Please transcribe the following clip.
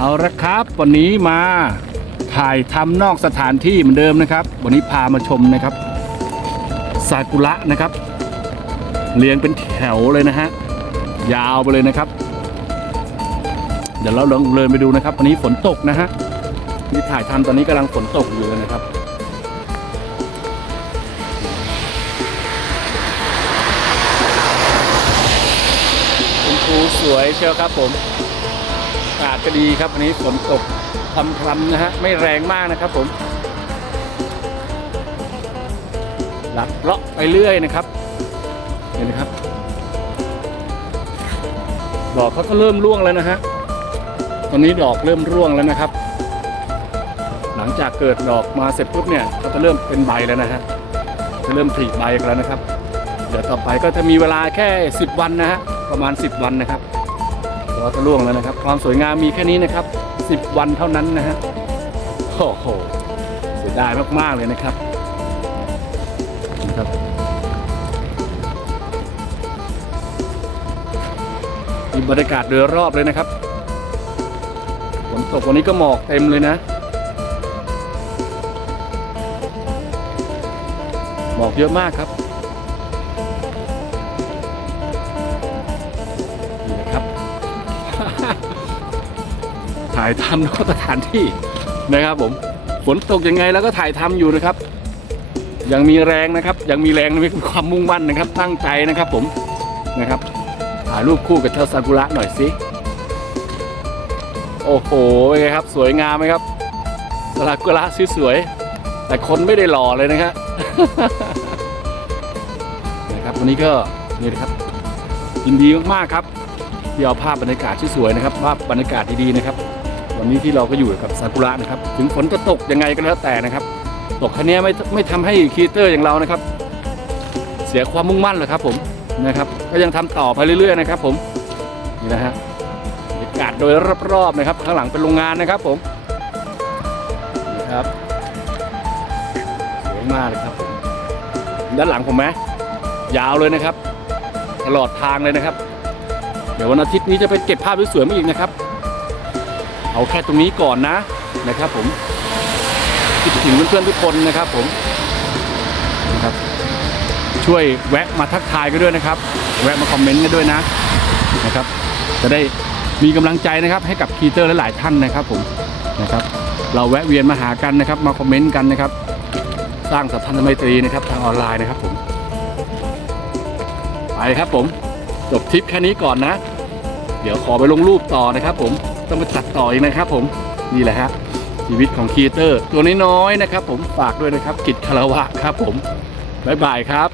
เอาละครับ วันนี้มาถ่ายทำนอกสถานที่เหมือนเดิมนะครับ วันนี้พามาชมนะครับซากุระนะครับ เรียงเป็นแถวเลยนะฮะยาวไปเลยนะครับ เดี๋ยวเราลองเดินไปดูนะครับ วันนี้ฝนตกนะฮะที่ถ่ายทำตอนนี้กำลังฝนตกอยู่นะครับคุณครูสวยเชียวครับผม ศก็ดีครับวันนี้ฝนตกพรำๆนะฮะไม่แรงมากนะครับผมลัดเลาะไปเรื่อยนะครับ เห็นไหมครับดอกเขาก็เริ่มร่วงแล้วนะฮะตอนนี้ดอกเริ่มร่วงแล้วนะครับ หลังจากเกิดดอกมาเสร็จปุ๊บเนี่ยเขาจะเริ่มเป็นใบแล้วนะฮะจะเริ่มผลิใบกันแล้วนะครับ เดี๋ยวต่อไปก็จะมีเวลาแค่ 10 วันนะฮะประมาณ 10 วันนะครับ ก็จะล่วงแล้วนะครับ ความสวยงามมีแค่นี้นะครับ 10 วันเท่านั้นนะฮะโอ้โหเสียดายมาก ๆ เลยนะครับนะครับมีบรรยากาศโดยรอบเลยนะครับฝนตกวันนี้ก็หมอกเต็มเลยนะ หมอกเยอะมากครับ ถ่ายทำนอกสถานที่นะครับผมฝนตกยังไงแล้วก็ถ่ายทำอยู่นะครับ ยังมีแรงนะครับ ยังมีแรงมีความมุ่งมั่นนะครับ ตั้งใจนะครับผมนะครับถ่ายรูปคู่กับเจ้าซากุระหน่อยสิโอ้โหเป็นไงครับ สวยงามไหมครับซากุระสวยๆแต่คนไม่ได้หล่อเลยนะครับนะครับวันนี้ก็นี่นะครับยินดีมากๆครับ ที่เอาภาพบรรยากาศที่สวยนะครับภาพบรรยากาศดีๆนะครับ วันนี้ที่เราก็อยู่กับซากุระนะครับ ถึงฝนจะตกยังไงก็แล้วแต่นะครับ ตกคันนี้ไม่ไม่ทำให้ครีเอเตอร์อย่างเรานะครับ เสียความมุ่งมั่นเลยครับผมนะครับ ก็ยังทำต่อไปเรื่อยๆนะครับผมนี่นะฮะบรรยากาศโดยรอบๆนะครับ ข้างหลังเป็นโรงงานนะครับผมนี่ครับสวยมากเลยครับผมด้านหลังผมไหมยาวเลยนะครับ ตลอดทางเลยนะครับ เดี๋ยววันอาทิตย์นี้จะไปเก็บภาพสวยๆมาอีกนะครับ เอาแค่ตรงนี้ก่อนนะนะครับผมคิดถึงเพื่อนๆทุกคนนะครับผมนะครับ ช่วยแวะมาทักทายกันด้วยนะครับ แวะมาคอมเมนต์กันด้วยนะนะครับ จะได้มีกำลังใจนะครับ ให้กับคีเตอร์หลายๆท่านนะครับ ผมนะครับ เราแวะเวียนมาหากันนะครับ มาคอมเมนต์กันนะครับ สร้างสัมพันธไมตรีนะครับทางออนไลน์นะครับผมไปครับผม จบทริปแค่นี้ก่อนนะ เดี๋ยวขอไปลงรูปต่อนะครับ ผมต้องไปตัดต่ออีกนะครับ ผมนี่แหละฮะชีวิตของครีเอเตอร์ ตัวน้อยๆนะครับ ผมฝากด้วยนะครับ กิจคารวะครับ ผมบ๊ายบายครับ